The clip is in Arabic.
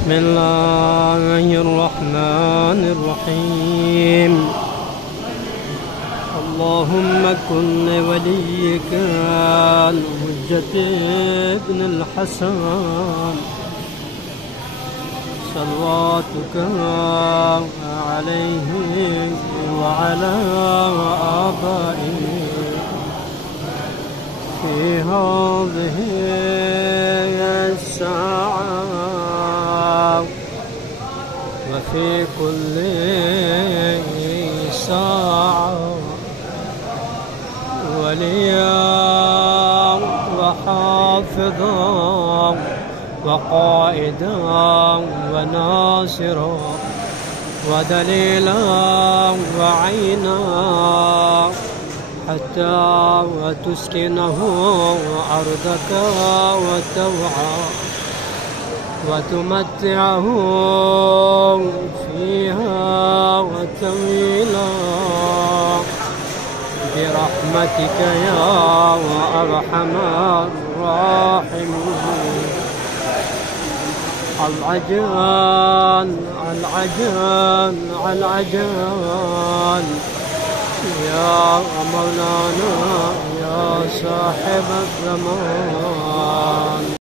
بسم الله الرحمن الرحيم. اللهم كن لوليك الحجة ابن الحسن صلواتك عليه وعلى آبائه في هذه الساعة وفي كل ساعة، وليا وحافظا وقائدا وناصرا ودليلا وعينا، حتى وتسكنه أرضك وتوعى وتمتعه فيها وتويلا برحمتك يا أرحم الراحمين. العجل العجل العجل يا مولانا يا صاحب الزمان.